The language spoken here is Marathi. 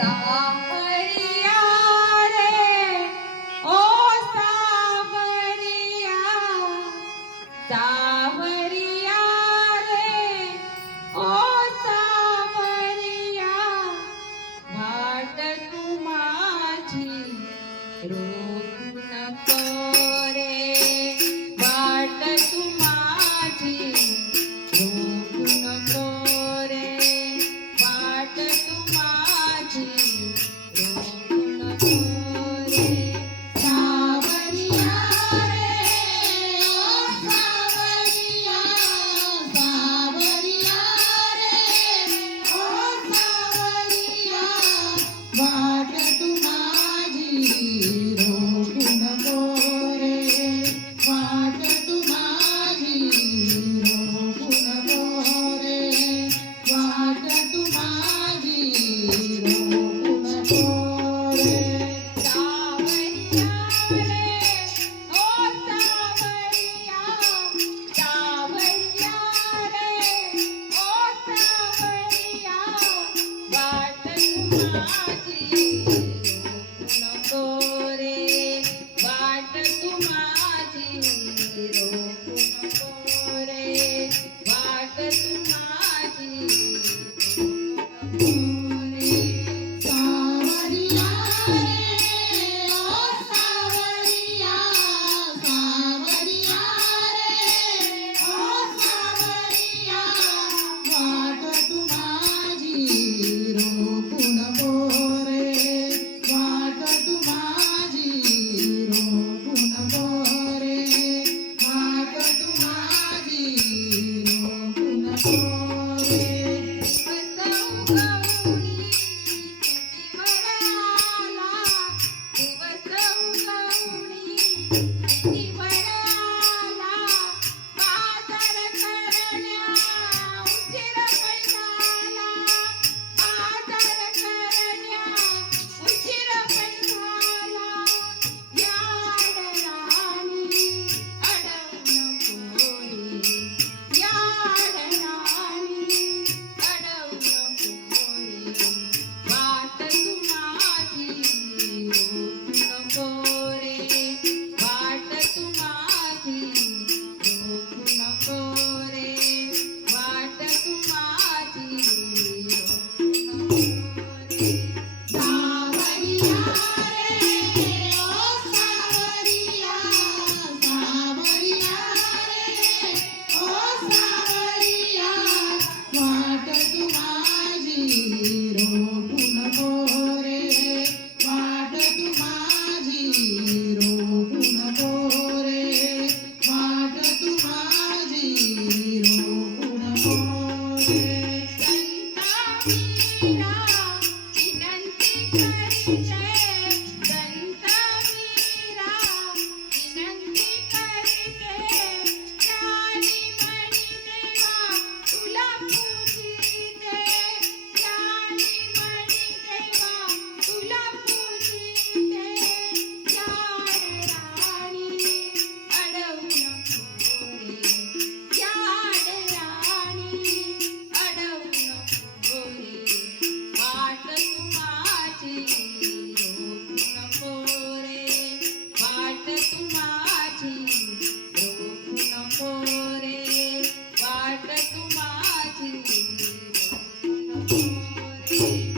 想啊 do mar vir. रोखू नको Thank you. Boom, boom.